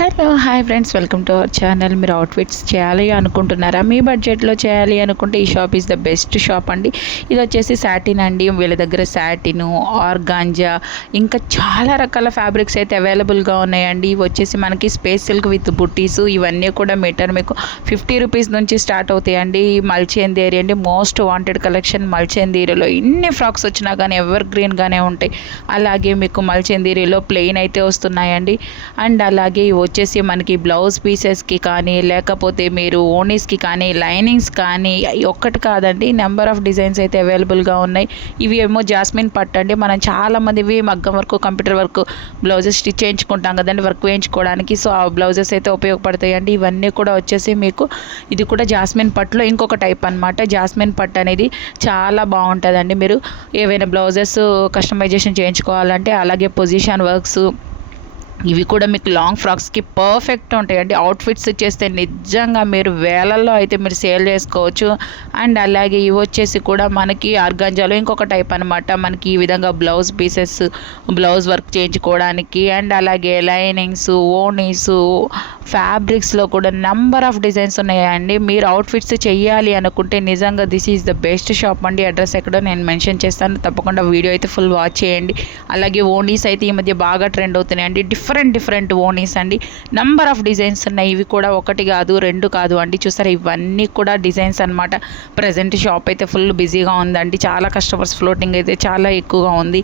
Hello hi friends, welcome to our channel. మీరు outfits చేయాలి అనుకుంటున్నారా? మీ బడ్జెట్లో చేయాలి అనుకుంటే ఈ shop is the best shop అండి. ఇది వచ్చేసి సాటిన్ అండి. వీళ్ళ దగ్గర సాటిను, ఆర్గాంజా, ఇంకా చాలా రకాల ఫ్యాబ్రిక్స్ అయితే అవైలబుల్గా ఉన్నాయండి. ఇవి వచ్చేసి మనకి స్పేస్ సిల్క్ విత్ బుట్టీస్, ఇవన్నీ కూడా మీటర్ మీకు 50 రూపీస్ నుంచి స్టార్ట్ అవుతాయండి. మల్చేందేరి అండి, మోస్ట్ వాంటెడ్ కలెక్షన్. మల్చేందేరిలో ఇన్ని ఫ్రాక్స్ వచ్చినా కానీ ఎవర్ గ్రీన్గానే ఉంటాయి. అలాగే మీకు మల్చేందేరిలో ప్లెయిన్ అయితే వస్తున్నాయండి. అండ్ అలాగే వచ్చేసి మనకి బ్లౌజ్ పీసెస్కి కానీ, లేకపోతే మీరు ఓనీస్కి కానీ, లైనింగ్స్ కానీ, ఒక్కటి కాదండి, నెంబర్ ఆఫ్ డిజైన్స్ అయితే అవైలబుల్గా ఉన్నాయి. ఇవి ఏమో జాస్మిన్ పట్టు అండి. మనం చాలామందివి మగ్గం work, computer work blouses stitch చేయించుకుంటాం కదండి, వర్క్ వేయించుకోవడానికి. సో ఆ బ్లౌజెస్ అయితే ఉపయోగపడతాయండి. ఇవన్నీ కూడా వచ్చేసి మీకు, ఇది కూడా జాస్మిన్ పట్టులో ఇంకొక టైప్ అనమాట. జాస్మిన్ పట్టు అనేది చాలా బాగుంటుందండి. మీరు ఏవైనా బ్లౌజెస్ కస్టమైజేషన్ చేయించుకోవాలంటే, అలాగే పొజిషన్ వర్క్స్, ఇవి కూడా మీకు లాంగ్ ఫ్రాక్స్కి పర్ఫెక్ట్ ఉంటాయండి. అవుట్ఫిట్స్ చేస్తే నిజంగా మీరు వేలల్లో అయితే మీరు సేల్ చేసుకోవచ్చు. అండ్ అలాగే ఇవి వచ్చేసి కూడా మనకి ఆర్గాంజాలో ఇంకొక టైప్ అనమాట. మనకి ఈ విధంగా బ్లౌజ్ పీసెస్, బ్లౌజ్ వర్క్ చేయించుకోవడానికి, అండ్ అలాగే లైనింగ్స్, ఓనీస్, ఫ్యాబ్రిక్స్లో కూడా నెంబర్ ఆఫ్ డిజైన్స్ ఉన్నాయండి. మీరు అవుట్ఫిట్స్ చేయాలి అనుకుంటే నిజంగా this is the best shop అండి. అడ్రస్ ఎక్కడో నేను మెన్షన్ చేస్తాను, తప్పకుండా వీడియో అయితే ఫుల్ వాచ్ చేయండి. అలాగే ఓనీస్ అయితే ఈ మధ్య బాగా ట్రెండ్ అవుతున్నాయండి. డిఫరెంట్ ఓనీస్ అండి. నెంబర్ ఆఫ్ డిజైన్స్ ఉన్నాయి. ఇవి కూడా ఒకటి కాదు, రెండు కాదు అండి. చూసారా, ఇవన్నీ కూడా డిజైన్స్ అనమాట. ప్రజెంట్ షాప్ అయితే ఫుల్ బిజీగా ఉందండి. చాలా కస్టమర్స్ ఫ్లోటింగ్ అయితే చాలా ఎక్కువగా ఉంది.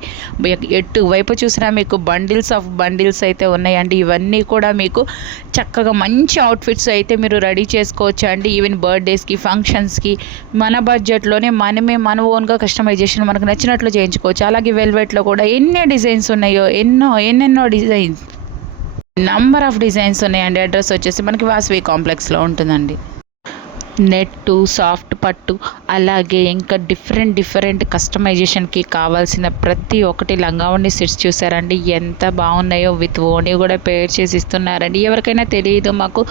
ఎటు వైపు చూసినా మీకు బండిల్స్ ఆఫ్ బండిల్స్ అయితే ఉన్నాయండి. ఇవన్నీ కూడా మీకు చక్కగా మంచి అవుట్ఫిట్స్ అయితే మీరు రెడీ చేసుకోవచ్చు అండి. ఈవెన్ బర్త్డేస్కి, ఫంక్షన్స్కి మన బడ్జెట్లోనే మనమే మన ఓన్గా కస్టమైజేషన్ మనకు నచ్చినట్లు చేయించుకోవచ్చు. అలాగే వెల్వెట్లో కూడా ఎన్ని డిజైన్స్ ఉన్నాయో, ఎన్నెన్నో డిజైన్స్, నంబర్ ఆఫ్ డిజైన్స్ ఉన్నాయండి. అడ్రస్ వచ్చేసి మనకి వాసవి కాంప్లెక్స్లో ఉంటుందండి. నెట్టు, సాఫ్ట్ పట్టు, అలాగే ఇంకా డిఫరెంట్ కస్టమైజేషన్కి కావాల్సిన ప్రతి ఒక్కటి లంగావోణి సెట్స్ చూసారండి, ఎంత బాగున్నాయో. విత్ ఓణి కూడా పేర్ చేసి ఇస్తున్నారండి. ఎవరికైనా తెలియదు మాకు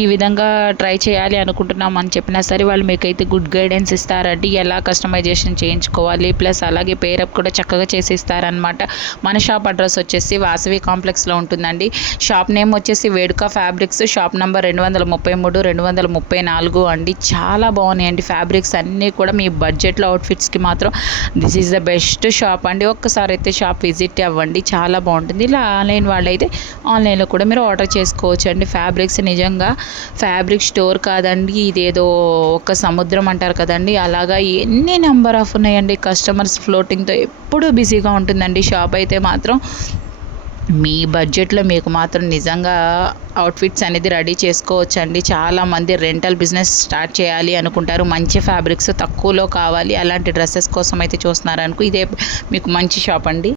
ఈ విధంగా ట్రై చేయాలి అనుకుంటున్నాం అని చెప్పినా సరే, వాళ్ళు మీకైతే గుడ్ గైడెన్స్ ఇస్తారండి. ఎలా కస్టమైజేషన్ చేయించుకోవాలి, ప్లస్ అలాగే పేరప్ కూడా చక్కగా చేసి ఇస్తారనమాట. మన షాప్ అడ్రస్ వచ్చేసి వాసవి కాంప్లెక్స్లో ఉంటుందండి. షాప్ నేమ్ వచ్చేసి వేడుక ఫ్యాబ్రిక్స్. షాప్ నెంబర్ 233, 234 అండి. చాలా బాగున్నాయండి ఫ్యాబ్రిక్స్ అన్నీ కూడా. మీ బడ్జెట్లో అవుట్ఫిట్స్కి మాత్రం this is the best shop అండి. ఒక్కసారి అయితే షాప్ విజిట్ అవ్వండి, చాలా బాగుంటుంది. ఇలా ఆన్లైన్ వాళ్ళైతే ఆన్లైన్లో కూడా మీరు ఆర్డర్ చేసుకోవచ్చు అండి. ఫ్యాబ్రిక్స్ నిజంగా ఫ్యాబ్రిక్ స్టోర్ కాదండి, ఇదేదో ఒక సముద్రం అంటారు కదండి, అలాగా ఎన్ని నెంబర్ ఆఫ్ ఉన్నాయండి. కస్టమర్స్ ఫ్లోటింగ్తో ఎప్పుడూ బిజీగా ఉంటుందండి షాప్ అయితే మాత్రం. మీ బడ్జెట్లో మీకు మాత్రం నిజంగా అవుట్ఫిట్స్ అనేది రెడీ చేసుకోవచ్చు అండి. చాలామంది రెంటల్ బిజినెస్ స్టార్ట్ చేయాలి అనుకుంటారు, మంచి ఫ్యాబ్రిక్స్ తక్కువలో కావాలి, అలాంటి డ్రెస్సెస్ కోసం అయితే చూస్తున్నారు అనుకో, ఇదే మీకు మంచి షాప్ అండి.